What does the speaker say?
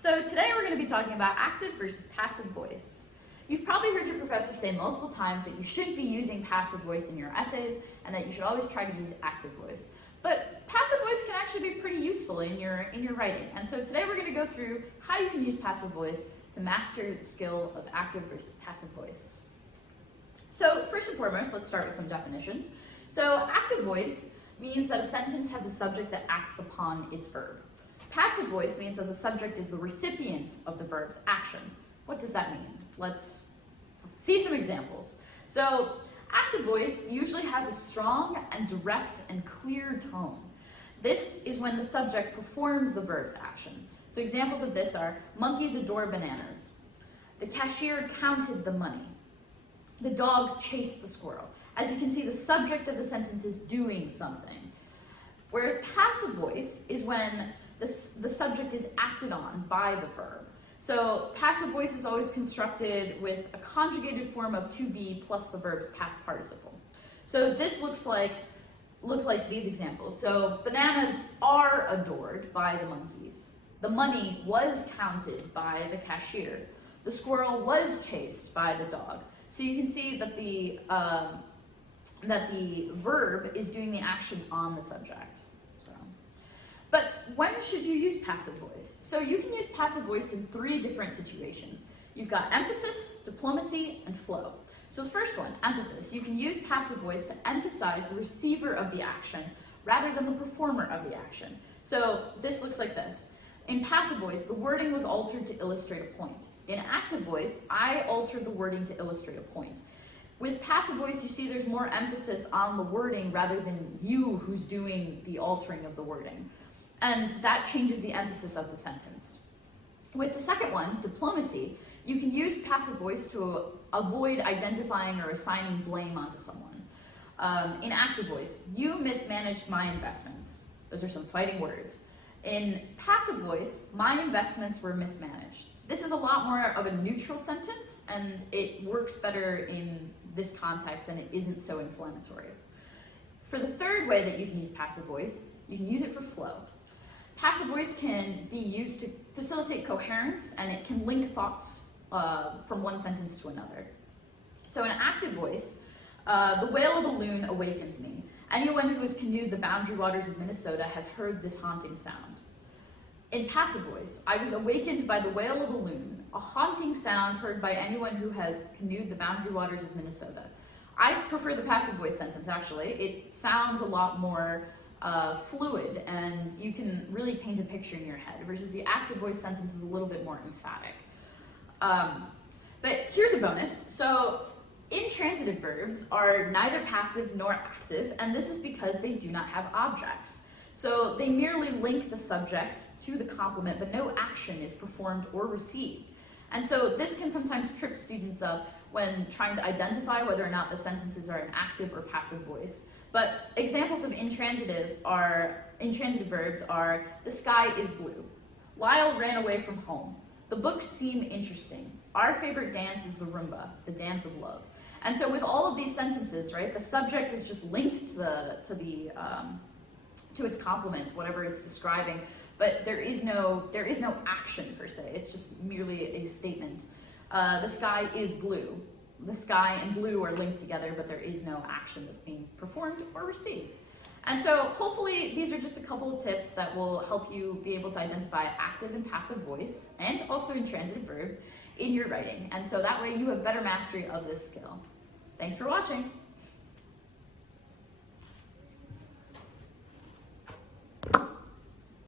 So today we're going to be talking about active versus passive voice. You've probably heard your professor say multiple times that you shouldn't be using passive voice in your essays and that you should always try to use active voice. But passive voice can actually be pretty useful in your writing. And so today we're going to go through how you can use passive voice to master the skill of active versus passive voice. So first and foremost, let's start with some definitions. So active voice means that a sentence has a subject that acts upon its verb. Passive voice means that the subject is the recipient of the verb's action. What does that mean? Let's see some examples. So active voice usually has a strong and direct and clear tone. This is when the subject performs the verb's action. So examples of this are, monkeys adore bananas. The cashier counted the money. The dog chased the squirrel. As you can see, the subject of the sentence is doing something. Whereas passive voice is when the subject is acted on by the verb. So passive voice is always constructed with a conjugated form of to be plus the verb's past participle. So this look like these examples. So bananas are adored by the monkeys. The money was counted by the cashier. The squirrel was chased by the dog. So you can see that the verb is doing the action on the subject. But when should you use passive voice? So you can use passive voice in 3 different situations. You've got emphasis, diplomacy, and flow. So the first one, emphasis. You can use passive voice to emphasize the receiver of the action rather than the performer of the action. So this looks like this. In passive voice, the wording was altered to illustrate a point. In active voice, I altered the wording to illustrate a point. With passive voice, you see there's more emphasis on the wording rather than you who's doing the altering of the wording. And that changes the emphasis of the sentence. With the second one, diplomacy, you can use passive voice to avoid identifying or assigning blame onto someone. In active voice, you mismanaged my investments. Those are some fighting words. In passive voice, my investments were mismanaged. This is a lot more of a neutral sentence, and it works better in this context, and it isn't so inflammatory. For the third way that you can use passive voice, you can use it for flow. Passive voice can be used to facilitate coherence, and it can link thoughts from one sentence to another. So in active voice, the wail of a loon awakened me. Anyone who has canoed the boundary waters of Minnesota has heard this haunting sound. In passive voice, I was awakened by the wail of a loon, a haunting sound heard by anyone who has canoed the boundary waters of Minnesota. I prefer the passive voice sentence, actually. It sounds a lot more fluid, and you can really paint a picture in your head, versus the active voice sentence is a little bit more emphatic. But here's a bonus. So intransitive verbs are neither passive nor active, and this is because they do not have objects. So they merely link the subject to the complement, but no action is performed or received. And so this can sometimes trip students up when trying to identify whether or not the sentences are an active or passive voice. But examples of intransitive verbs are, the sky is blue. Lyle ran away from home. The books seem interesting. Our favorite dance is the rumba, the dance of love. And so with all of these sentences, right, the subject is just linked to its complement, whatever it's describing, but there is no action per se. It's just merely a statement. The sky is blue. The sky and blue are linked together, but there is no action that's being performed or received. And so hopefully these are just a couple of tips that will help you be able to identify active and passive voice, and also intransitive verbs, in your writing. And so that way you have better mastery of this skill. Thanks for watching.